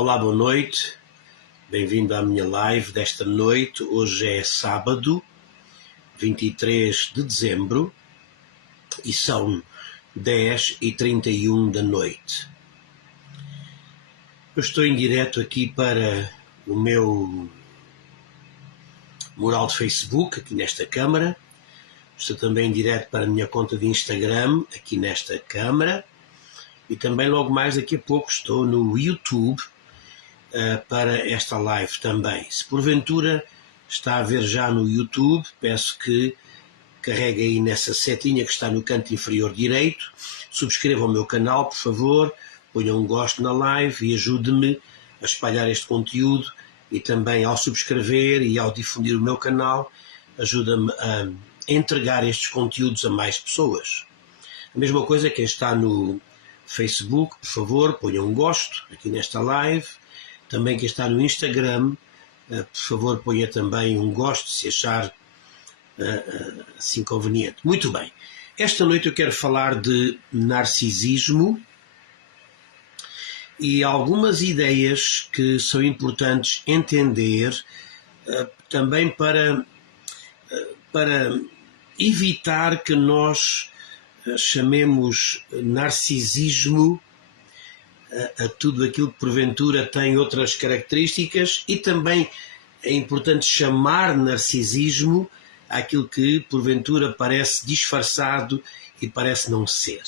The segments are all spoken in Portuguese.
Olá, boa noite, bem-vindo à minha live desta noite. Hoje é sábado, 23 de dezembro e são 10h31 da noite. Eu estou em direto aqui para o meu mural de Facebook, aqui nesta câmara. Estou também em direto para a minha conta de Instagram, aqui nesta câmara. E também logo mais daqui a pouco estou no YouTube para esta live também. Se porventura está a ver já no YouTube, peço que carregue aí nessa setinha que está no canto inferior direito, subscreva o meu canal, por favor, ponha um gosto na live e ajude-me a espalhar este conteúdo, e também ao subscrever e ao difundir o meu canal, ajuda-me a entregar estes conteúdos a mais pessoas. A mesma coisa quem está no Facebook, por favor, ponha um gosto aqui nesta live. Também quem está no Instagram, por favor, ponha também um gosto, se achar assim conveniente. Muito bem. Esta noite eu quero falar de narcisismo e algumas ideias que são importantes entender também para evitar que nós chamemos narcisismo a tudo aquilo que porventura tem outras características, e também é importante chamar narcisismo àquilo que porventura parece disfarçado e parece não ser.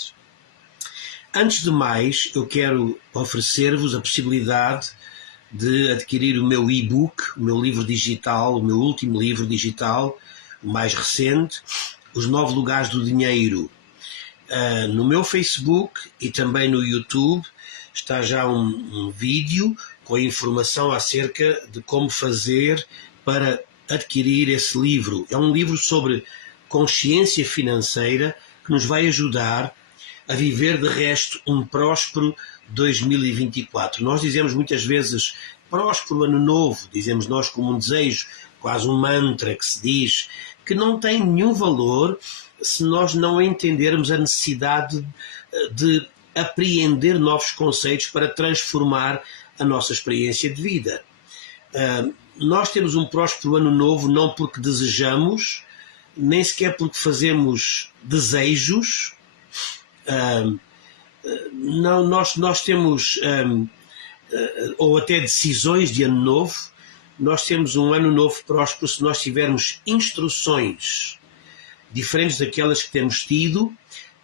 Antes de mais, eu quero oferecer-vos a possibilidade de adquirir o meu e-book, o meu livro digital, o meu último livro digital, o mais recente, Os 9 Lugares do Dinheiro. No meu Facebook e também no YouTube está já um vídeo com informação acerca de como fazer para adquirir esse livro. É um livro sobre consciência financeira que nos vai ajudar a viver de resto um próspero 2024. Nós dizemos muitas vezes próspero ano novo, dizemos nós como um desejo, quase um mantra que se diz, que não tem nenhum valor se nós não entendermos a necessidade de apreender novos conceitos para transformar a nossa experiência de vida. Nós temos um próspero ano novo não porque desejamos, nem sequer porque fazemos desejos. Não, nós temos, ou até decisões de ano novo. Nós temos um ano novo próspero se nós tivermos instruções diferentes daquelas que temos tido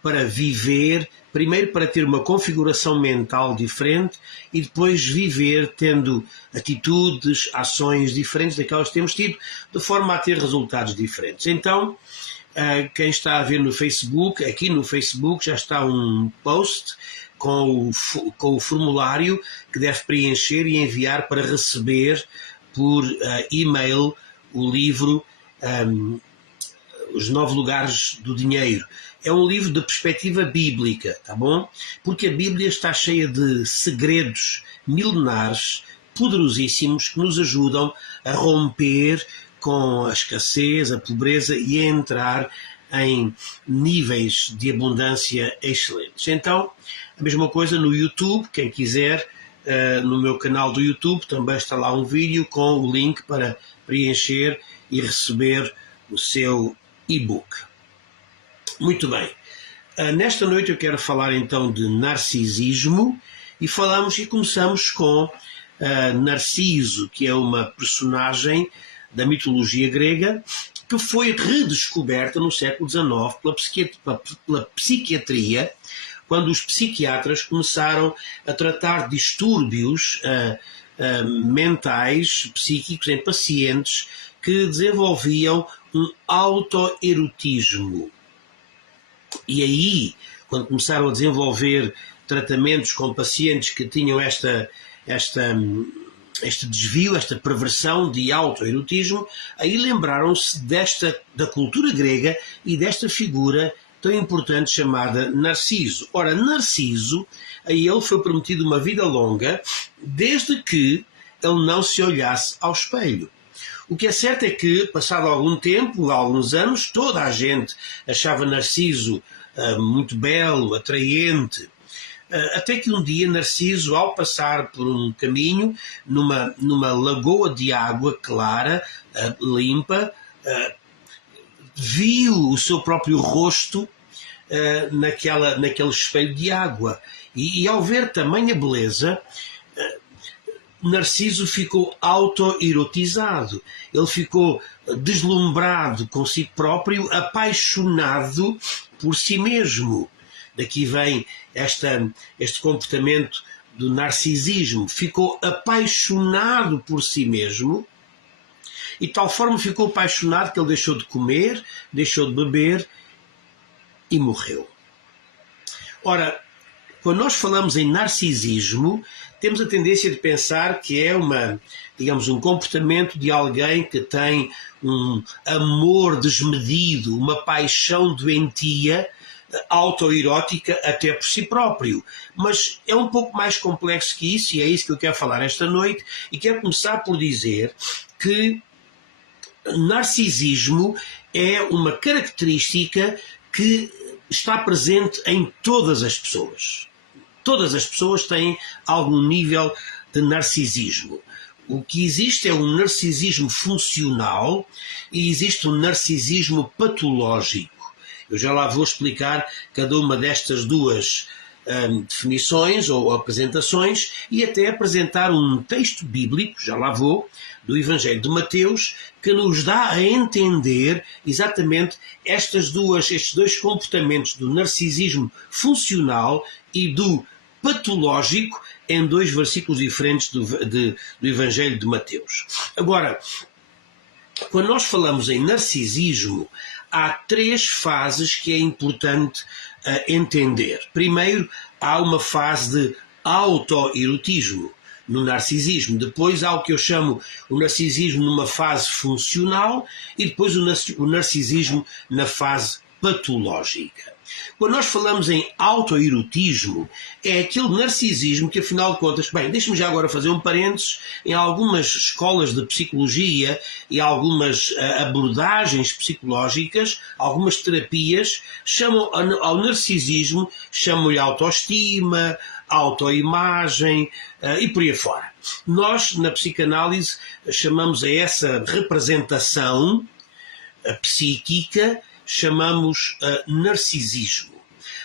para viver, primeiro para ter uma configuração mental diferente e depois viver tendo atitudes, ações diferentes daquelas que temos tido, de forma a ter resultados diferentes. Então, quem está a ver no Facebook, aqui no Facebook já está um post com o formulário que deve preencher e enviar para receber por e-mail o livro Os 9 Lugares do Dinheiro. É um livro de perspectiva bíblica, tá bom? Porque a Bíblia está cheia de segredos milenares, poderosíssimos, que nos ajudam a romper com a escassez, a pobreza e a entrar em níveis de abundância excelentes. Então, a mesma coisa no YouTube, quem quiser, no meu canal do YouTube também está lá um vídeo com o link para preencher e receber o seu e-book. Muito bem. Nesta noite eu quero falar então de narcisismo e começamos com Narciso, que é uma personagem da mitologia grega que foi redescoberta no século XIX pela psiquiatria, quando os psiquiatras começaram a tratar distúrbios mentais, psíquicos em pacientes que desenvolviam um autoerotismo. E aí, quando começaram a desenvolver tratamentos com pacientes que tinham este desvio, esta perversão de autoerotismo, aí lembraram-se da cultura grega e desta figura tão importante chamada Narciso. Ora, Narciso, a ele foi prometido uma vida longa, desde que ele não se olhasse ao espelho. O que é certo é que, passado algum tempo, alguns anos, toda a gente achava Narciso muito belo, atraente, Até que um dia Narciso, ao passar por um caminho, numa lagoa de água clara, limpa, viu o seu próprio rosto naquele espelho de água. E ao ver tamanha beleza, Narciso ficou autoerotizado. Ele ficou deslumbrado com si próprio, apaixonado por si mesmo. Daqui vem este comportamento do narcisismo. Ficou apaixonado por si mesmo e de tal forma ficou apaixonado que ele deixou de comer, deixou de beber e morreu. Ora, quando nós falamos em narcisismo, temos a tendência de pensar que é um comportamento de alguém que tem um amor desmedido, uma paixão doentia, autoerótica até por si próprio. Mas é um pouco mais complexo que isso, e é isso que eu quero falar esta noite, e quero começar por dizer que narcisismo é uma característica que está presente em todas as pessoas. Todas as pessoas têm algum nível de narcisismo. O que existe é um narcisismo funcional e existe um narcisismo patológico. Eu já lá vou explicar cada uma destas duas definições ou apresentações e até apresentar um texto bíblico, já lá vou, do Evangelho de Mateus, que nos dá a entender exatamente estes dois comportamentos do narcisismo funcional e do patológico em dois versículos diferentes do Evangelho de Mateus. Agora, quando nós falamos em narcisismo, há três fases que é importante entender. Primeiro, há uma fase de autoerotismo no narcisismo. Depois há o que eu chamo o narcisismo numa fase funcional e depois o narcisismo na fase patológica. Quando nós falamos em autoerotismo, é aquele narcisismo que, afinal de contas, bem, deixe-me já agora fazer um parênteses, em algumas escolas de psicologia e algumas abordagens psicológicas, algumas terapias, chamam ao narcisismo, chamam-lhe autoestima, autoimagem e por aí fora. Nós, na psicanálise, chamamos a essa representação psíquica, chamamos narcisismo.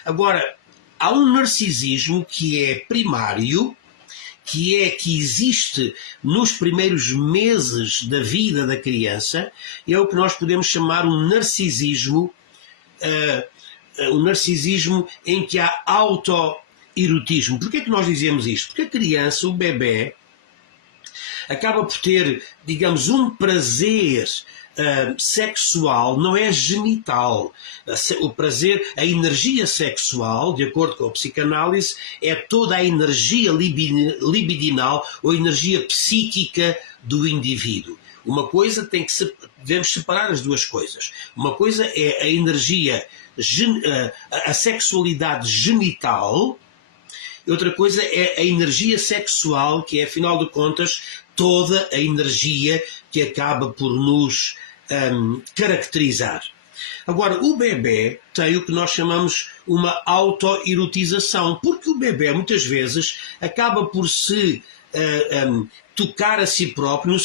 Agora, há um narcisismo que é primário, que existe nos primeiros meses da vida da criança, é o que nós podemos chamar um narcisismo em que há autoerotismo. Porquê é que nós dizemos isto? Porque a criança, o bebê, acaba por ter, digamos, um prazer sexual, não é genital. O prazer, a energia sexual, de acordo com a psicanálise, é toda a energia libidinal ou energia psíquica do indivíduo. Uma coisa devemos separar as duas coisas. Uma coisa é a energia, a sexualidade genital. Outra coisa é a energia sexual, que é, afinal de contas, toda a energia que acaba por nos caracterizar. Agora, o bebê tem o que nós chamamos uma autoerotização, porque o bebê, muitas vezes, acaba por se tocar a si próprio nos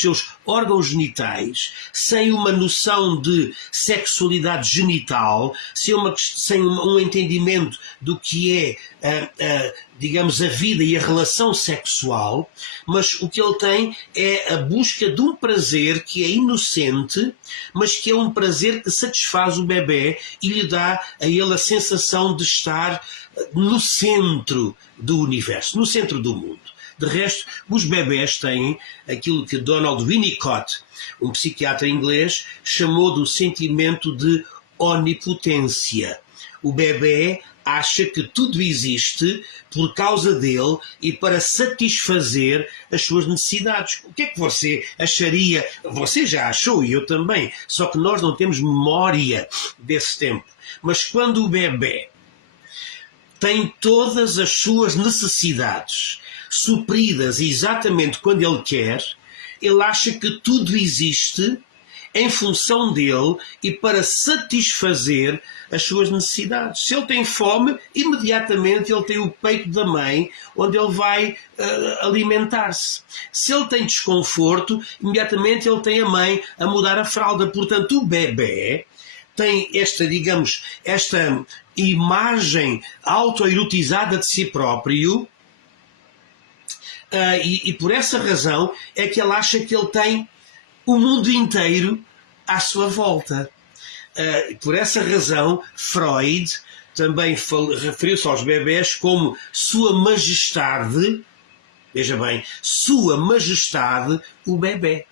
seus órgãos genitais, sem uma noção de sexualidade genital, sem um entendimento do que é, digamos, a vida e a relação sexual, mas o que ele tem é a busca de um prazer que é inocente, mas que é um prazer que satisfaz o bebê e lhe dá a ele a sensação de estar no centro do universo, no centro do mundo. De resto, os bebés têm aquilo que Donald Winnicott, um psiquiatra inglês, chamou do sentimento de onipotência. O bebé acha que tudo existe por causa dele e para satisfazer as suas necessidades. O que é que você acharia? Você já achou e eu também, só que nós não temos memória desse tempo. Mas quando o bebé tem todas as suas necessidades supridas exatamente quando ele quer, ele acha que tudo existe em função dele e para satisfazer as suas necessidades. Se ele tem fome, imediatamente ele tem o peito da mãe, onde ele vai alimentar-se. Se ele tem desconforto, imediatamente ele tem a mãe a mudar a fralda. Portanto, o bebê tem esta, digamos, esta imagem autoerotizada de si próprio, e por essa razão é que ele acha que ele tem o mundo inteiro à sua volta. Por essa razão, Freud também referiu-se aos bebés como Sua Majestade, veja bem, Sua Majestade, o bebé.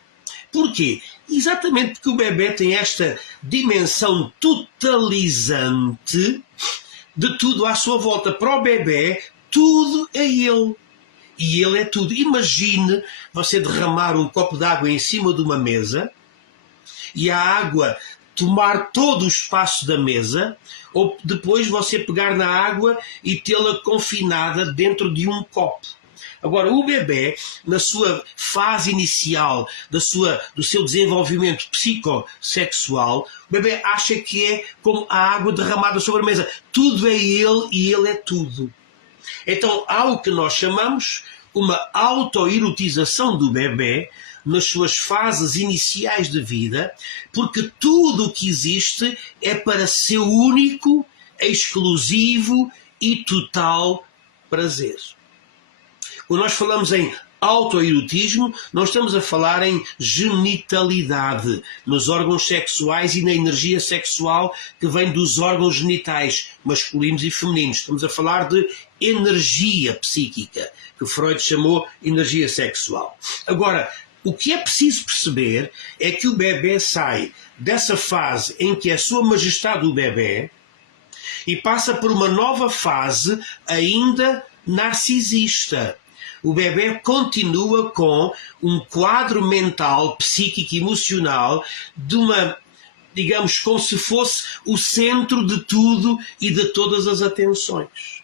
Porquê? Exatamente porque o bebé tem esta dimensão totalizante de tudo à sua volta. Para o bebé, tudo é ele. E ele é tudo. Imagine você derramar um copo de água em cima de uma mesa e a água tomar todo o espaço da mesa, ou depois você pegar na água e tê-la confinada dentro de um copo. Agora, o bebê, na sua fase inicial do seu desenvolvimento psicossexual, o bebê acha que é como a água derramada sobre a mesa. Tudo é ele e ele é tudo. Então, há o que nós chamamos uma autoerotização do bebê nas suas fases iniciais de vida, porque tudo o que existe é para seu único, exclusivo e total prazer. Quando nós falamos em autoerotismo, nós estamos a falar em genitalidade, nos órgãos sexuais e na energia sexual que vem dos órgãos genitais, masculinos e femininos. Estamos a falar de energia psíquica, que Freud chamou energia sexual. Agora, o que é preciso perceber é que o bebê sai dessa fase em que é Sua Majestade o bebê e passa por uma nova fase ainda narcisista. O bebê continua com um quadro mental, psíquico e emocional de uma, digamos, como se fosse o centro de tudo e de todas as atenções.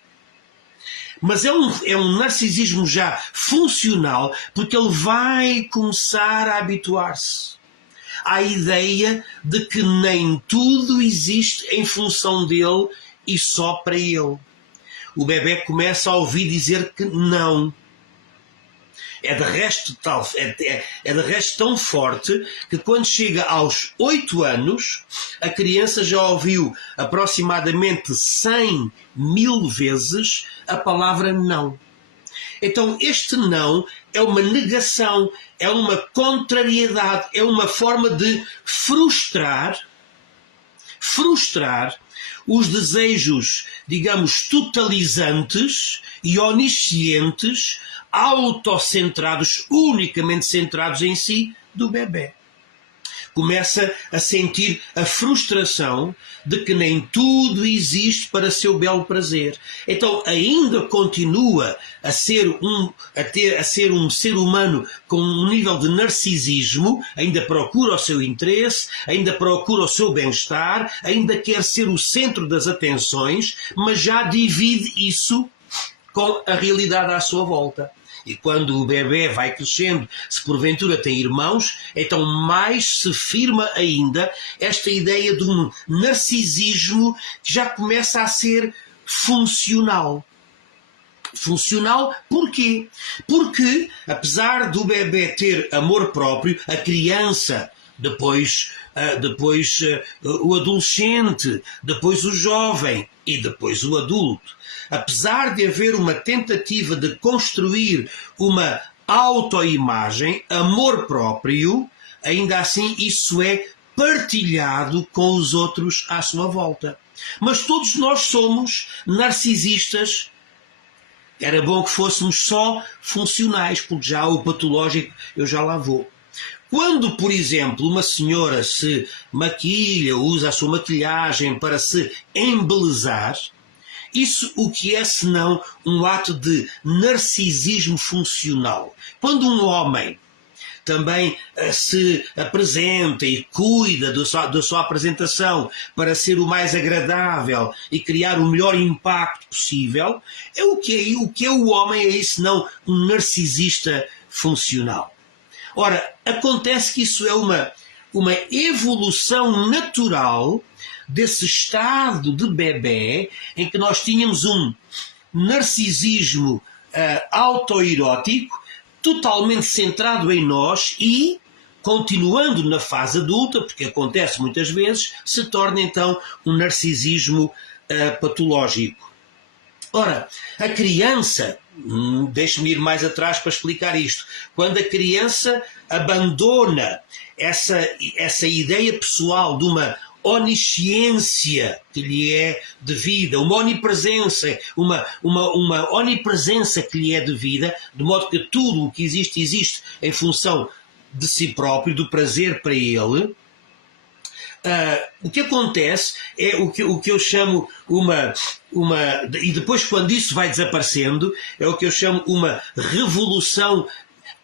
Mas é um narcisismo já funcional, porque ele vai começar a habituar-se à ideia de que nem tudo existe em função dele e só para ele. O bebê começa a ouvir dizer que não. É de resto tão forte que quando chega aos 8 anos, a criança já ouviu aproximadamente 100.000 vezes a palavra não. Então este não é uma negação, é uma contrariedade, é uma forma de frustrar os desejos, digamos, totalizantes e oniscientes, autocentrados, unicamente centrados em si, do bebê. Começa a sentir a frustração de que nem tudo existe para seu belo prazer. Então ainda continua a ser um ser humano com um nível de narcisismo, ainda procura o seu interesse, ainda procura o seu bem-estar, ainda quer ser o centro das atenções, mas já divide isso com a realidade à sua volta. E quando o bebê vai crescendo, se porventura tem irmãos, então mais se firma ainda esta ideia de um narcisismo que já começa a ser funcional. Funcional porquê? Porque, apesar do bebê ter amor próprio, a criança, depois o adolescente, depois o jovem e depois o adulto, apesar de haver uma tentativa de construir uma autoimagem, amor próprio, ainda assim isso é partilhado com os outros à sua volta. Mas todos nós somos narcisistas. Era bom que fôssemos só funcionais, porque já o patológico eu já lá vou. Quando, por exemplo, uma senhora se maquilha, usa a sua maquilhagem para se embelezar, isso o que é senão um ato de narcisismo funcional? Quando um homem também se apresenta e cuida da sua apresentação para ser o mais agradável e criar o melhor impacto possível, o que é o homem aí senão um narcisista funcional? Ora, acontece que isso é uma evolução natural desse estado de bebé em que nós tínhamos um narcisismo autoerótico totalmente centrado em nós e, continuando na fase adulta, porque acontece muitas vezes, se torna então um narcisismo patológico. Ora, a criança, deixe-me ir mais atrás para explicar isto, quando a criança abandona essa ideia pessoal de uma onisciência que lhe é devida, uma onipresença, uma onipresença que lhe é devida, de modo que tudo o que existe, existe em função de si próprio, do prazer para ele. O que acontece é o que eu chamo e depois quando isso vai desaparecendo, é o que eu chamo uma revolução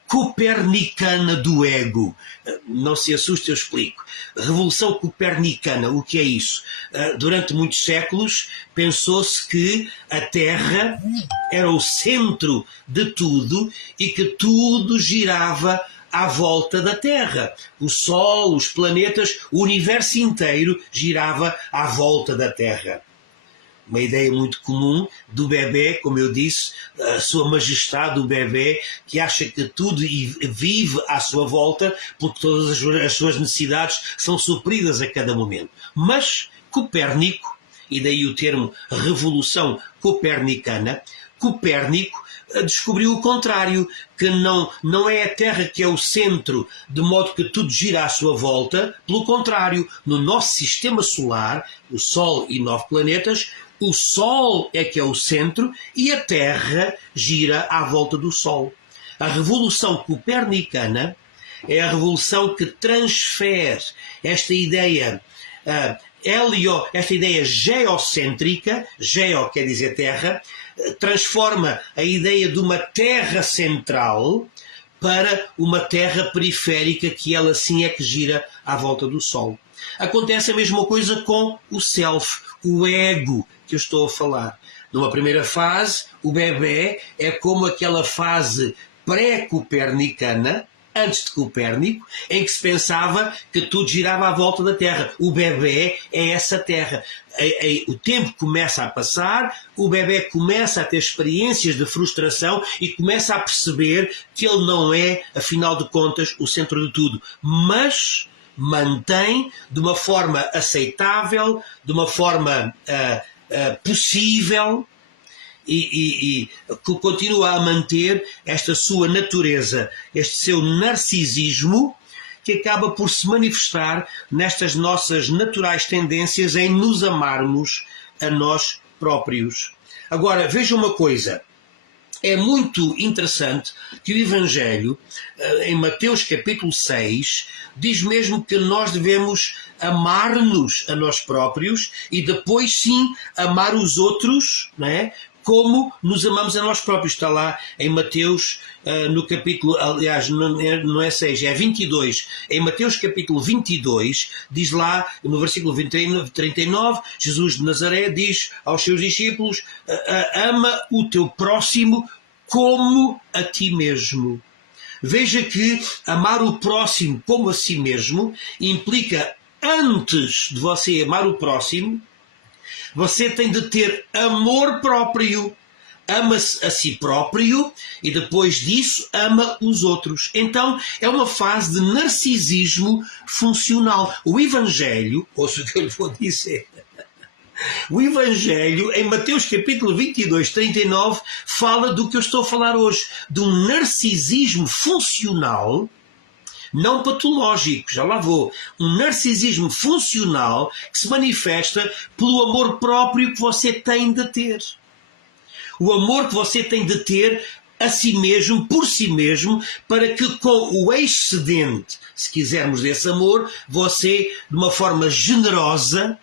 copernicana do ego. Não se assuste, eu explico. Revolução copernicana, o que é isso? Durante muitos séculos pensou-se que a Terra era o centro de tudo e que tudo girava à volta da Terra. O Sol, os planetas, o universo inteiro girava à volta da Terra. Uma ideia muito comum do bebê, como eu disse, a sua majestade, o bebê, que acha que tudo vive à sua volta, porque todas as suas necessidades são supridas a cada momento. Mas Copérnico, e daí o termo Revolução Copernicana, Copérnico descobriu o contrário, que não é a Terra que é o centro, de modo que tudo gira à sua volta. Pelo contrário, no nosso sistema solar, o Sol e 9 planetas, o Sol é que é o centro e a Terra gira à volta do Sol. A Revolução Copernicana é a revolução que transfere esta ideia esta ideia geocêntrica, geo quer dizer terra, transforma a ideia de uma terra central para uma terra periférica que ela sim é que gira à volta do Sol. Acontece a mesma coisa com o self, o ego que eu estou a falar. Numa primeira fase, o bebé é como aquela fase pré-copernicana, antes de Copérnico, em que se pensava que tudo girava à volta da Terra. O bebé é essa Terra. O tempo começa a passar, o bebé começa a ter experiências de frustração e começa a perceber que ele não é, afinal de contas, o centro de tudo. Mas mantém de uma forma aceitável, de uma forma possível, e continua a manter esta sua natureza, este seu narcisismo, que acaba por se manifestar nestas nossas naturais tendências em nos amarmos a nós próprios. Agora, veja uma coisa. É muito interessante que o Evangelho, em Mateus capítulo 6, diz mesmo que nós devemos amar-nos a nós próprios e depois sim amar os outros, não é? Como nos amamos a nós próprios. Está lá em Mateus, no capítulo, aliás, não é 6, é 22. Em Mateus capítulo 22, diz lá, no versículo 39, Jesus de Nazaré diz aos seus discípulos, ama o teu próximo como a ti mesmo. Veja que amar o próximo como a si mesmo implica, antes de você amar o próximo, você tem de ter amor próprio. Ama-se a si próprio e depois disso ama os outros. Então é uma fase de narcisismo funcional. O Evangelho, ouça o que eu lhe vou dizer, o Evangelho, em Mateus capítulo 22, 39, fala do que eu estou a falar hoje, de um narcisismo funcional, não patológico, já lá vou. Um narcisismo funcional que se manifesta pelo amor próprio que você tem de ter. O amor que você tem de ter a si mesmo, por si mesmo, para que com o excedente, se quisermos desse amor, você, de uma forma generosa,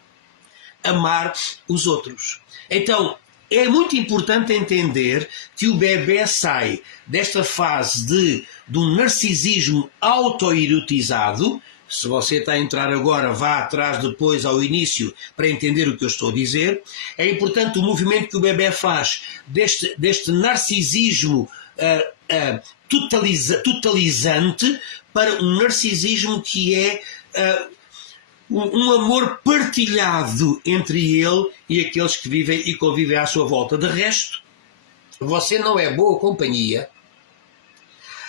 amar os outros. Então, é muito importante entender que o bebê sai desta fase de um narcisismo autoerotizado. Se você está a entrar agora, vá atrás depois ao início para entender o que eu estou a dizer. É importante o movimento que o bebê faz deste narcisismo totalizante para um narcisismo que é um amor partilhado entre ele e aqueles que vivem e convivem à sua volta. De resto, você não é boa companhia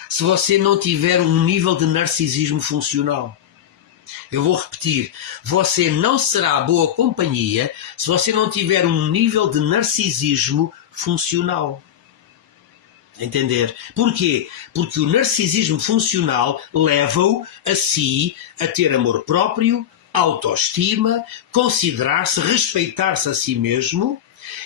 se você não tiver um nível de narcisismo funcional. Eu vou repetir, você não será boa companhia se você não tiver um nível de narcisismo funcional. Entender? Porquê? Porque o narcisismo funcional leva-o a si a ter amor próprio, autoestima, considerar-se, respeitar-se a si mesmo,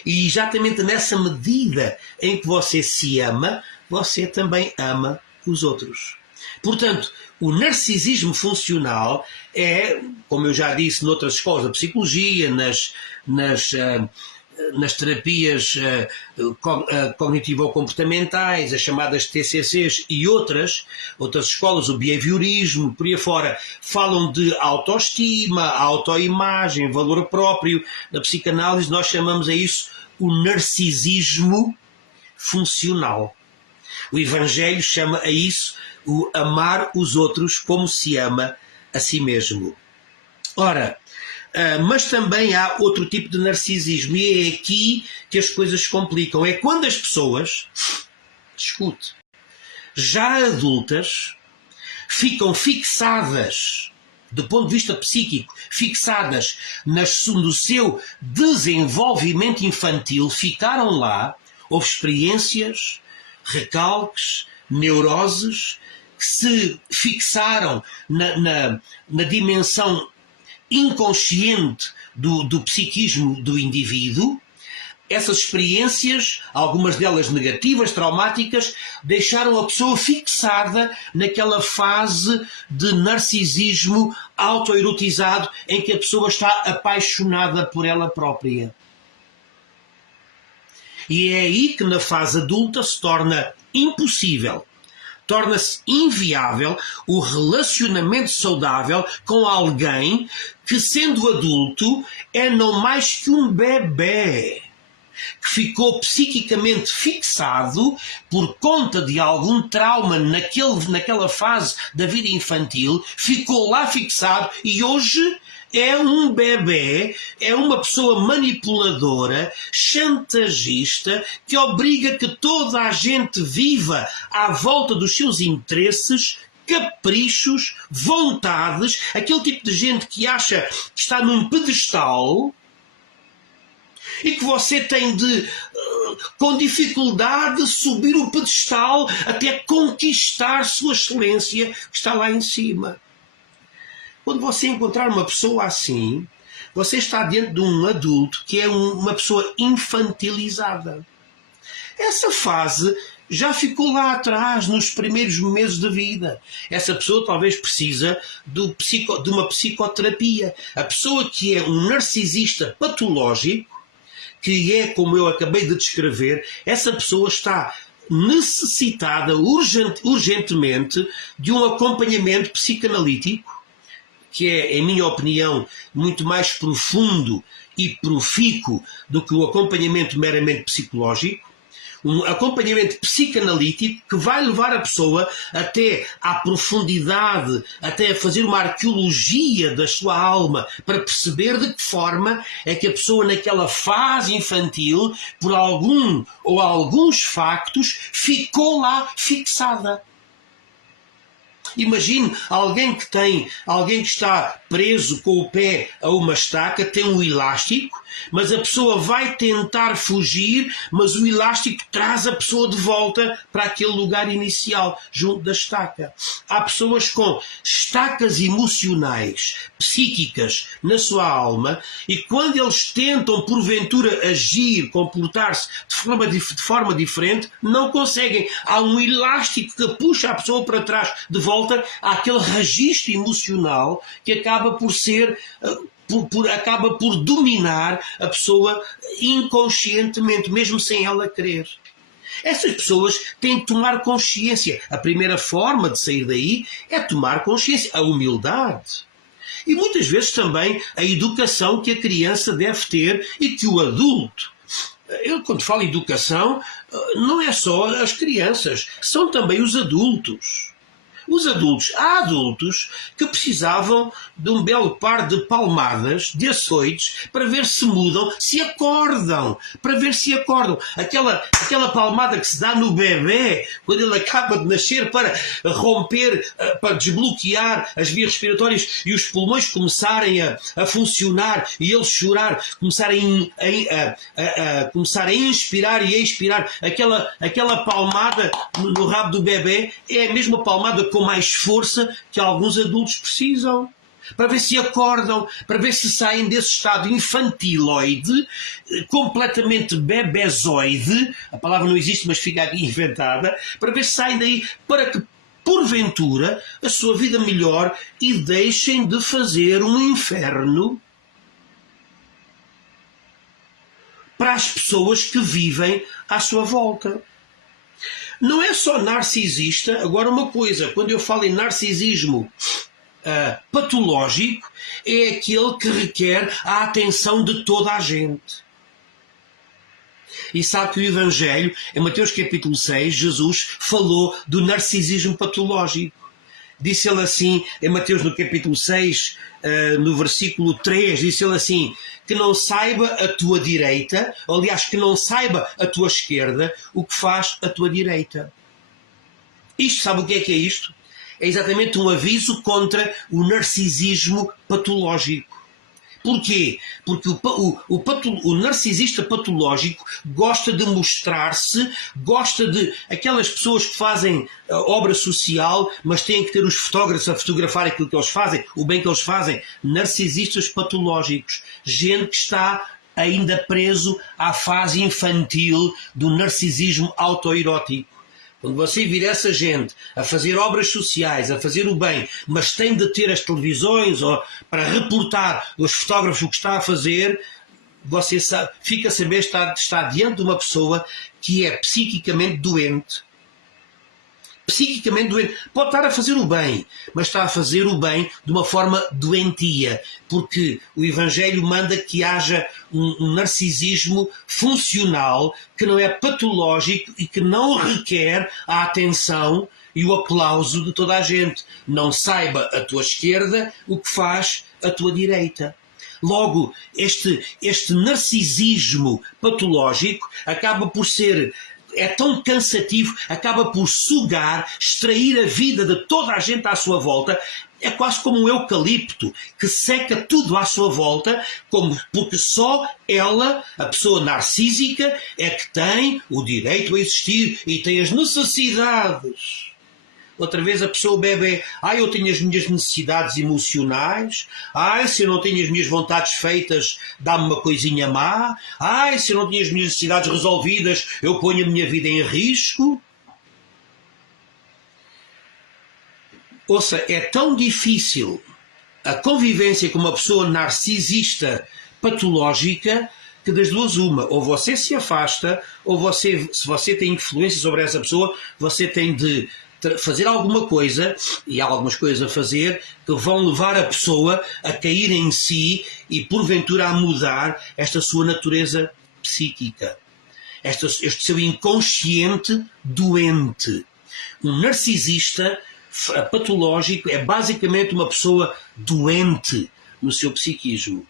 e exatamente nessa medida em que você se ama, você também ama os outros. Portanto, o narcisismo funcional é, como eu já disse noutras escolas da psicologia, nas terapias cognitivo-comportamentais, as chamadas TCCs e outras escolas, o behaviorismo, por aí fora, falam de autoestima, autoimagem, valor próprio. Na psicanálise nós chamamos a isso o narcisismo funcional. O Evangelho chama a isso o amar os outros como se ama a si mesmo. Ora, mas também há outro tipo de narcisismo, e é aqui que as coisas se complicam. É quando as pessoas, escute, já adultas, ficam fixadas, do ponto de vista psíquico, fixadas no seu desenvolvimento infantil, ficaram lá, houve experiências, recalques, neuroses, que se fixaram na dimensão inconsciente do psiquismo do indivíduo. Essas experiências, algumas delas negativas, traumáticas, deixaram a pessoa fixada naquela fase de narcisismo autoerotizado em que a pessoa está apaixonada por ela própria. E é aí que na fase adulta se torna impossível, torna-se inviável o relacionamento saudável com alguém que, sendo adulto, é não mais que um bebê, que ficou psiquicamente fixado por conta de algum trauma naquela fase da vida infantil, ficou lá fixado e hoje é um bebê, é uma pessoa manipuladora, chantagista, que obriga que toda a gente viva à volta dos seus interesses, caprichos, vontades, aquele tipo de gente que acha que está num pedestal e que você tem de, com dificuldade, subir o pedestal até conquistar sua excelência que está lá em cima. Quando você encontrar uma pessoa assim, você está diante de um adulto que é uma pessoa infantilizada. Essa fase já ficou lá atrás, nos primeiros meses de vida. Essa pessoa talvez precisa de uma psicoterapia. A pessoa que é um narcisista patológico, que é como eu acabei de descrever, essa pessoa está necessitada urgentemente de um acompanhamento psicanalítico, que é, em minha opinião, muito mais profundo e profícuo do que o acompanhamento meramente psicológico, um acompanhamento psicanalítico que vai levar a pessoa até à profundidade, até a fazer uma arqueologia da sua alma, para perceber de que forma é que a pessoa naquela fase infantil, por algum ou alguns factos, ficou lá fixada. Imagine alguém que está preso com o pé a uma estaca, tem um elástico, mas a pessoa vai tentar fugir, mas o elástico traz a pessoa de volta para aquele lugar inicial, junto da estaca. Há pessoas com estacas emocionais, psíquicas na sua alma, e quando eles tentam porventura agir, comportar-se de forma diferente, não conseguem. Há um elástico que puxa a pessoa para trás de volta àquele registro emocional que acaba por ser, acaba por dominar a pessoa inconscientemente, mesmo sem ela querer. Essas pessoas têm de tomar consciência. A primeira forma de sair daí é tomar consciência, a humildade. E muitas vezes também a educação que a criança deve ter e que o adulto. Eu, quando falo em educação, não é só as crianças, são também os adultos. Os adultos. Há adultos que precisavam de um belo par de palmadas, de açoites, para ver se mudam, se acordam. Para ver se acordam. Aquela palmada que se dá no bebê, quando ele acaba de nascer, para romper, para desbloquear as vias respiratórias e os pulmões começarem a funcionar e ele chorar, começarem a inspirar e a expirar. Aquela palmada no rabo do bebê é a mesma palmada com mais força que alguns adultos precisam. Para ver se acordam, para ver se saem desse estado infantiloide, completamente bebezoide, a palavra não existe, mas fica aqui inventada, para ver se saem daí, para que, porventura, a sua vida melhore e deixem de fazer um inferno para as pessoas que vivem à sua volta. Não é só narcisista. Agora, uma coisa, quando eu falo em narcisismo patológico, é aquele que requer a atenção de toda a gente. E sabe que o Evangelho, em Mateus capítulo 6, Jesus falou do narcisismo patológico. Disse ele assim, em Mateus no capítulo 6, no versículo 3, disse ele assim, que não saiba a tua direita, aliás, que não saiba a tua esquerda, o que faz a tua direita. Isto, sabe o que é isto? É exatamente um aviso contra o narcisismo patológico. Porquê? Porque o narcisista patológico gosta de mostrar-se, gosta de aquelas pessoas que fazem obra social, mas têm que ter os fotógrafos a fotografar aquilo que eles fazem, o bem que eles fazem. Narcisistas patológicos. Gente que está ainda preso à fase infantil do narcisismo autoerótico. Quando você vir essa gente a fazer obras sociais, a fazer o bem, mas tem de ter as televisões ou para reportar os fotógrafos o que está a fazer, você sabe, fica a saber que está diante de uma pessoa que é psiquicamente doente. Psiquicamente doente. Pode estar a fazer o bem, mas está a fazer o bem de uma forma doentia, porque o Evangelho manda que haja um narcisismo funcional, que não é patológico e que não requer a atenção e o aplauso de toda a gente. Não saiba a tua esquerda o que faz a tua direita. Logo, este narcisismo patológico acaba por ser... é tão cansativo, acaba por sugar, extrair a vida de toda a gente à sua volta. É quase como um eucalipto que seca tudo à sua volta, porque só ela, a pessoa narcísica, é que tem o direito a existir e tem as necessidades. Outra vez a pessoa bebe, eu tenho as minhas necessidades emocionais, se eu não tenho as minhas vontades feitas, dá-me uma coisinha má, se eu não tenho as minhas necessidades resolvidas, eu ponho a minha vida em risco. Ouça, é tão difícil a convivência com uma pessoa narcisista patológica que das duas uma, ou você se afasta, ou você, se você tem influência sobre essa pessoa, você tem de fazer alguma coisa, e há algumas coisas a fazer, que vão levar a pessoa a cair em si e porventura a mudar esta sua natureza psíquica, este seu inconsciente doente. Um narcisista patológico é basicamente uma pessoa doente no seu psiquismo.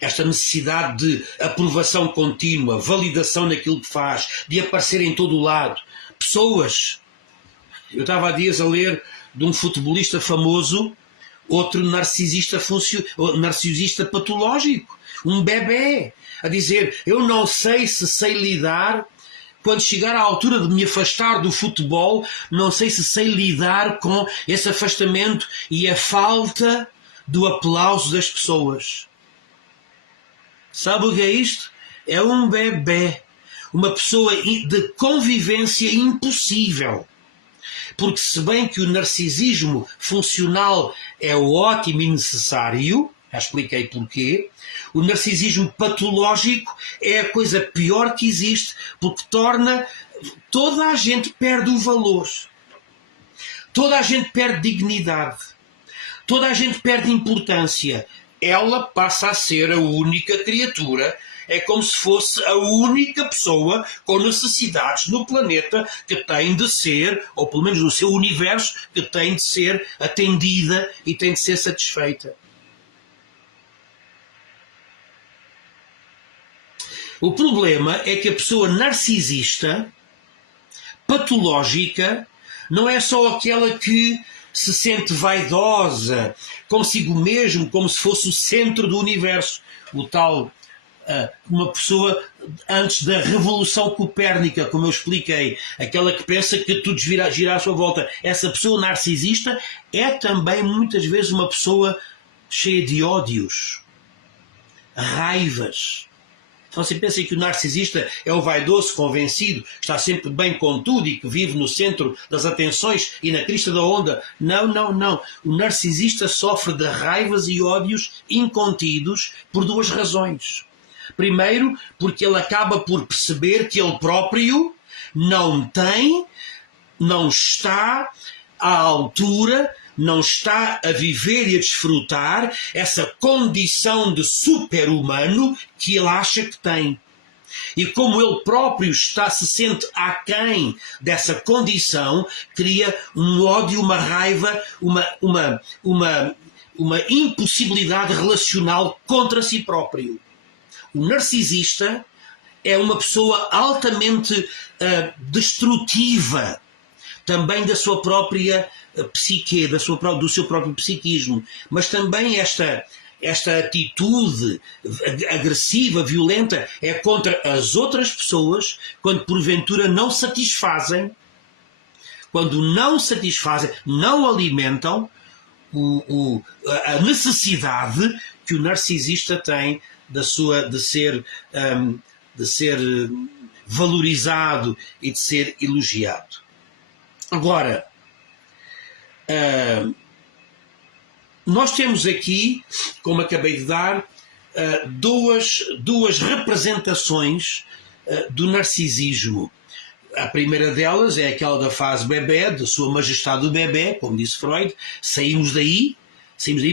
Esta necessidade de aprovação contínua, validação naquilo que faz, de aparecer em todo o lado. Pessoas... Eu estava há dias a ler de um futebolista famoso, outro narcisista patológico, um bebê, a dizer, eu não sei se sei lidar, quando chegar à altura de me afastar do futebol, não sei se sei lidar com esse afastamento e a falta do aplauso das pessoas. Sabe o que é isto? É um bebê, uma pessoa de convivência impossível. Porque se bem que o narcisismo funcional é ótimo e necessário, já expliquei porquê, o narcisismo patológico é a coisa pior que existe, porque toda a gente perde o valor, toda a gente perde dignidade, toda a gente perde importância. Ela passa a ser a única criatura é como se fosse a única pessoa com necessidades no planeta que tem de ser, ou pelo menos no seu universo, que tem de ser atendida e tem de ser satisfeita. O problema é que a pessoa narcisista, patológica, não é só aquela que se sente vaidosa consigo mesmo, como se fosse o centro do universo. O tal, uma pessoa antes da Revolução Copérnica, como eu expliquei, aquela que pensa que tudo gira à sua volta. Essa pessoa narcisista é também muitas vezes uma pessoa cheia de ódios, raivas. Então você pensa que o narcisista é o vaidoso convencido, que está sempre bem com tudo e que vive no centro das atenções e na crista da onda. Não, não, não. O narcisista sofre de raivas e ódios incontidos por duas razões. Primeiro, porque ele acaba por perceber que ele próprio não está à altura, não está a viver e a desfrutar essa condição de super-humano que ele acha que tem. E como ele próprio se sente aquém dessa condição, cria um ódio, uma raiva, uma impossibilidade relacional contra si próprio. O narcisista é uma pessoa altamente destrutiva, também da sua própria psique, do seu próprio psiquismo, mas também esta atitude agressiva, violenta, é contra as outras pessoas quando porventura não satisfazem, não alimentam a necessidade que o narcisista tem de ser valorizado e de ser elogiado. Agora, nós temos aqui, como acabei de dar, duas representações do narcisismo. A primeira delas é aquela da fase bebé, de Sua Majestade o Bebé, como disse Freud. Saímos daí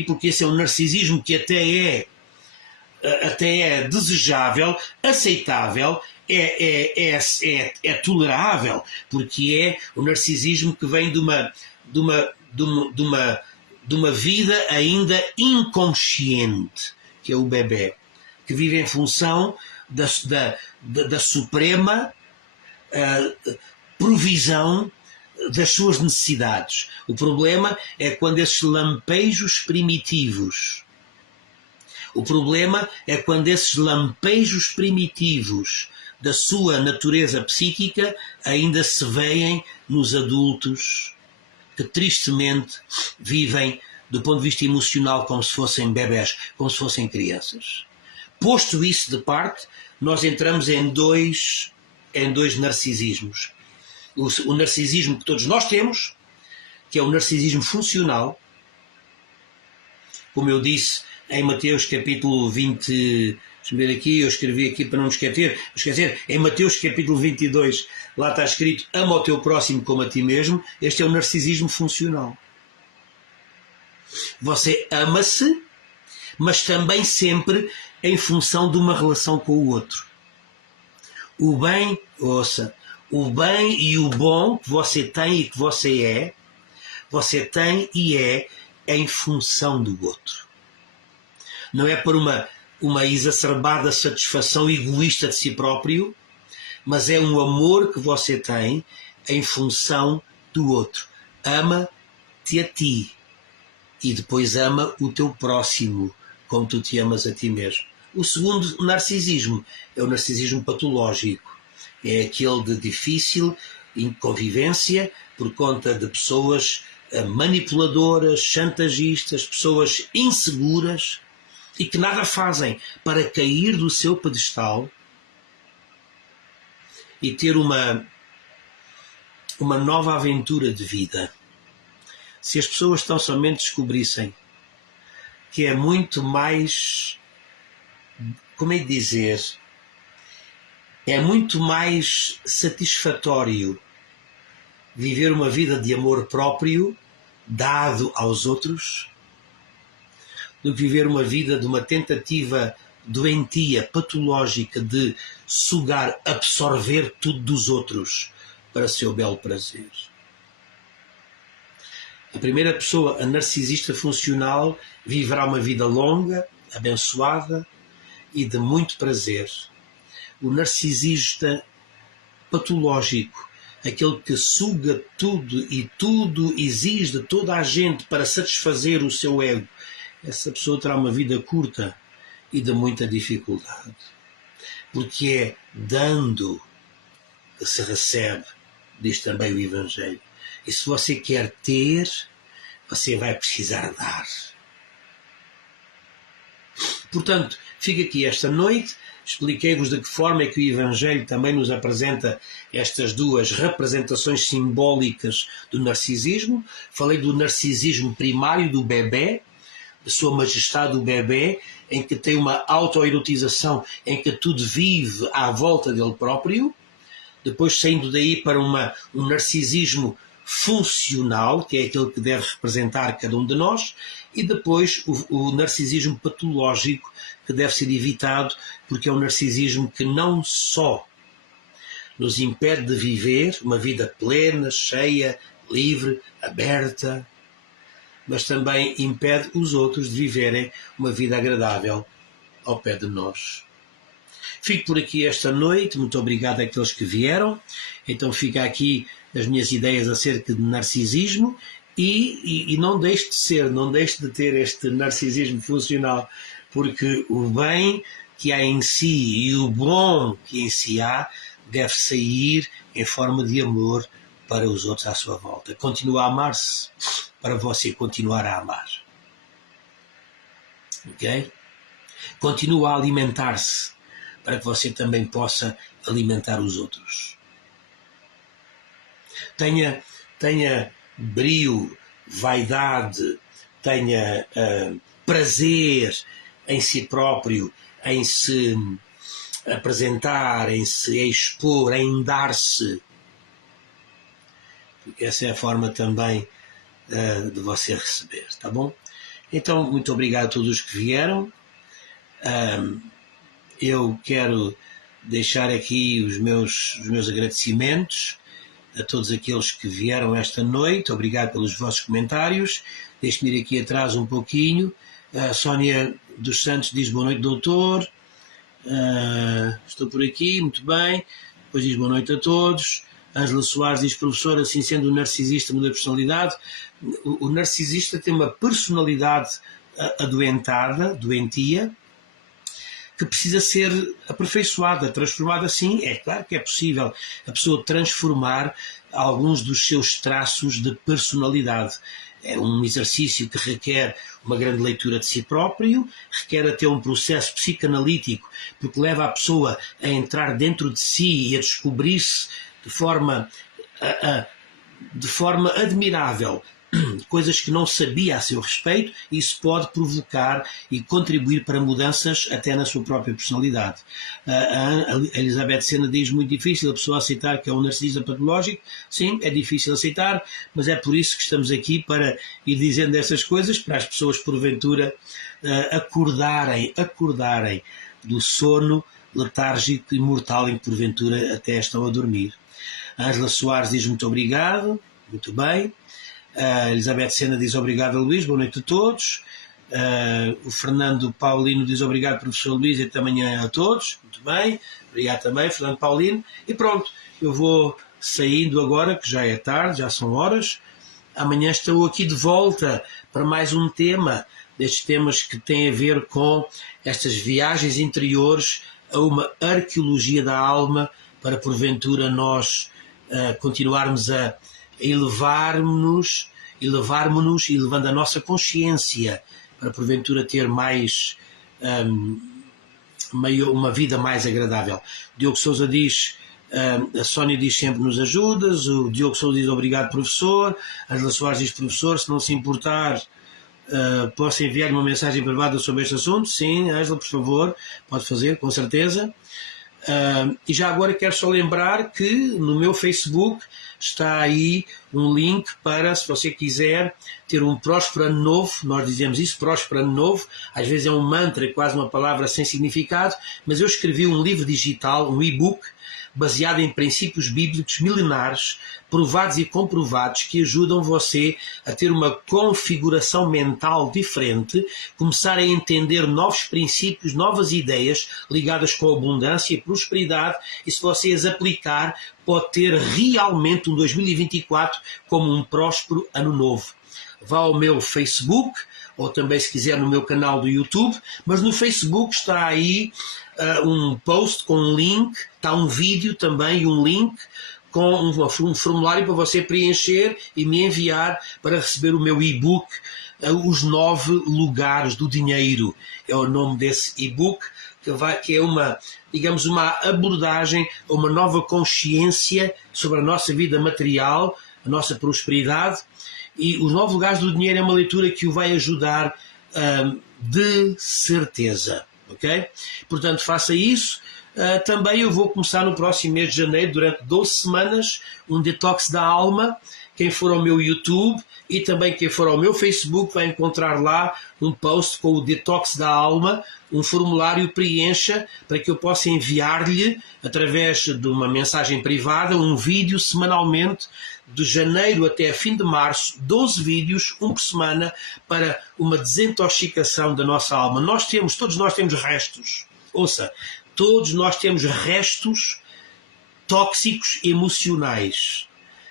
porque esse é um narcisismo que até é desejável, aceitável, é tolerável, porque é o narcisismo que vem de uma vida ainda inconsciente, que é o bebé, que vive em função da suprema provisão das suas necessidades. O problema é quando esses lampejos primitivos da sua natureza psíquica ainda se veem nos adultos que tristemente vivem do ponto de vista emocional como se fossem bebés, como se fossem crianças. Posto isso de parte, nós entramos em dois narcisismos. O narcisismo que todos nós temos, que é o narcisismo funcional, como eu disse em Mateus capítulo 20, deixa-me ver aqui, eu escrevi aqui para não me esquecer, em Mateus capítulo 22, lá está escrito: ama o teu próximo como a ti mesmo. Este é o narcisismo funcional. Você ama-se, mas também sempre em função de uma relação com o outro. O bem e o bom que você tem e que você tem e é em função do outro. Não é por uma exacerbada satisfação egoísta de si próprio, mas é um amor que você tem em função do outro. Ama-te a ti e depois ama o teu próximo como tu te amas a ti mesmo. O segundo narcisismo é o narcisismo patológico. É aquele de difícil convivência por conta de pessoas manipuladoras, chantagistas, pessoas inseguras e que nada fazem para cair do seu pedestal e ter uma nova aventura de vida. Se as pessoas tão somente descobrissem que é muito mais, como é de dizer, é muito mais satisfatório viver uma vida de amor próprio dado aos outros do que viver uma vida de uma tentativa doentia, patológica de sugar, absorver tudo dos outros para seu belo prazer. A primeira pessoa, a narcisista funcional, viverá uma vida longa, abençoada e de muito prazer. O narcisista patológico, aquele que suga tudo e tudo exige de toda a gente para satisfazer o seu ego, essa pessoa terá uma vida curta e de muita dificuldade. Porque é dando que se recebe, diz também o Evangelho. E se você quer ter, você vai precisar dar. Portanto, fica aqui esta noite, expliquei-vos de que forma é que o Evangelho também nos apresenta estas duas representações simbólicas do narcisismo. Falei do narcisismo primário do bebê, da sua majestade do bebê, em que tem uma autoerotização, em que tudo vive à volta dele próprio. Depois saindo daí para um narcisismo funcional, que é aquele que deve representar cada um de nós, e depois o narcisismo patológico, que deve ser evitado, porque é um narcisismo que não só nos impede de viver uma vida plena, cheia, livre, aberta, mas também impede os outros de viverem uma vida agradável ao pé de nós. Fico por aqui esta noite, muito obrigado àqueles que vieram. Então fica aqui as minhas ideias acerca de narcisismo e não deixe de ter este narcisismo funcional, porque o bem que há em si e o bom que em si há deve sair em forma de amor para os outros à sua volta. Continua a amar-se para você continuar a amar. Ok? Continua a alimentar-se para que você também possa alimentar os outros. Tenha brio, vaidade, tenha prazer em si próprio, em se apresentar, em se expor, em dar-se. Porque essa é a forma também de você receber, tá bom? Então, muito obrigado a todos os que vieram. Eu quero deixar aqui os meus agradecimentos a todos aqueles que vieram esta noite. Obrigado pelos vossos comentários. Deixe-me ir aqui atrás um pouquinho. A Sónia dos Santos diz boa noite, doutor. Estou por aqui, muito bem. Depois diz boa noite a todos. Ângela Soares diz, professor, assim sendo o narcisista muda a personalidade. O narcisista tem uma personalidade doentia, que precisa ser aperfeiçoada, transformada. Sim, é claro que é possível a pessoa transformar alguns dos seus traços de personalidade. É um exercício que requer uma grande leitura de si próprio, requer até um processo psicanalítico, porque leva a pessoa a entrar dentro de si e a descobrir-se de forma admirável, coisas que não sabia a seu respeito. Isso pode provocar e contribuir para mudanças até na sua própria personalidade. A Elizabeth Sena diz, muito difícil a pessoa aceitar que é um narcisista patológico. Sim, é difícil aceitar, mas é por isso que estamos aqui, para ir dizendo essas coisas, para as pessoas porventura acordarem do sono letárgico e mortal em que porventura até estão a dormir. A Ângela Soares diz muito obrigado, muito bem. A Elizabeth Sena diz obrigado a Luís, boa noite a todos. O Fernando Paulino diz obrigado, professor Luís, e até amanhã a todos. Muito bem, obrigado também, Fernando Paulino. E pronto, eu vou saindo agora, que já é tarde, já são horas. Amanhã estou aqui de volta para mais um tema, destes temas que têm a ver com estas viagens interiores a uma arqueologia da alma, para porventura nós continuarmos a elevarmos-nos e levando a nossa consciência para porventura ter mais uma vida mais agradável. O Diogo Sousa diz, a Sónia diz sempre nos ajudas, o Diogo Sousa diz obrigado, professor. A Angela Soares diz, professor, se não se importar, posso enviar uma mensagem privada sobre este assunto? Sim, Angela, por favor, pode fazer, com certeza. E já agora quero só lembrar que no meu Facebook está aí um link para, se você quiser ter um próspero ano novo. Nós dizemos isso, próspero ano novo. Às vezes é um mantra, quase uma palavra sem significado, mas eu escrevi um livro digital, um e-book, baseado em princípios bíblicos milenares, provados e comprovados, que ajudam você a ter uma configuração mental diferente, começar a entender novos princípios, novas ideias ligadas com abundância e prosperidade, e se você as aplicar, pode ter realmente um 2024 como um próspero ano novo. Vá ao meu Facebook, ou também se quiser no meu canal do YouTube, mas no Facebook está aí um post com um link, está um vídeo também e um link com um formulário para você preencher e me enviar para receber o meu e-book, Os 9 Lugares do Dinheiro. É o nome desse e-book, que é uma, digamos, uma abordagem a uma nova consciência sobre a nossa vida material, a nossa prosperidade. E Os 9 Lugares do Dinheiro é uma leitura que o vai ajudar de certeza. Ok? Portanto, faça isso. Também eu vou começar no próximo mês de janeiro, durante 12 semanas, um detox da alma. Quem for ao meu YouTube e também quem for ao meu Facebook vai encontrar lá um post com o detox da alma, um formulário, preencha para que eu possa enviar-lhe, através de uma mensagem privada, um vídeo semanalmente, de janeiro até fim de março, 12 vídeos, um por semana, para uma desintoxicação da nossa alma. Todos nós temos restos. Ouça, todos nós temos restos tóxicos emocionais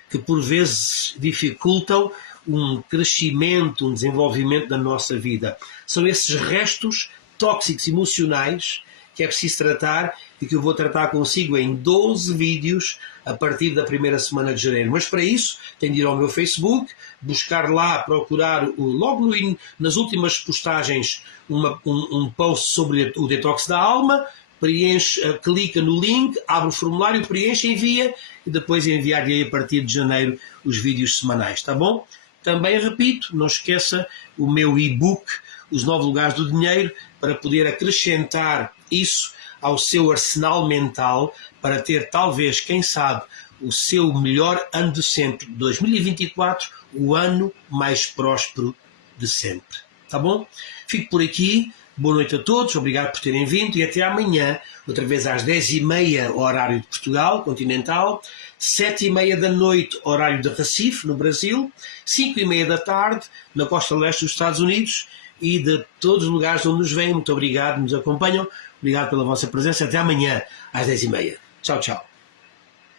que por vezes dificultam um crescimento, um desenvolvimento da nossa vida. São esses restos tóxicos emocionais que é preciso tratar e que eu vou tratar consigo em 12 vídeos a partir da primeira semana de janeiro. Mas para isso tem de ir ao meu Facebook, buscar lá, procurar logo nas últimas postagens um post sobre o detox da alma, preenche, clica no link, abre o formulário, preenche, envia e depois enviar-lhe a partir de janeiro os vídeos semanais, tá bom? Também repito, não esqueça o meu e-book, Os 9 Lugares do Dinheiro, para poder acrescentar isso ao seu arsenal mental, para ter talvez, quem sabe, o seu melhor ano de sempre, 2024, o ano mais próspero de sempre. Tá bom? Fico por aqui. Boa noite a todos, obrigado por terem vindo e até amanhã, outra vez às 10h30, horário de Portugal, continental, 7h30 da noite, horário de Recife, no Brasil, 5h30 da tarde, na costa leste dos Estados Unidos e de todos os lugares onde nos vêm. Muito obrigado, nos acompanham, obrigado pela vossa presença, até amanhã às 10h30. Tchau, tchau.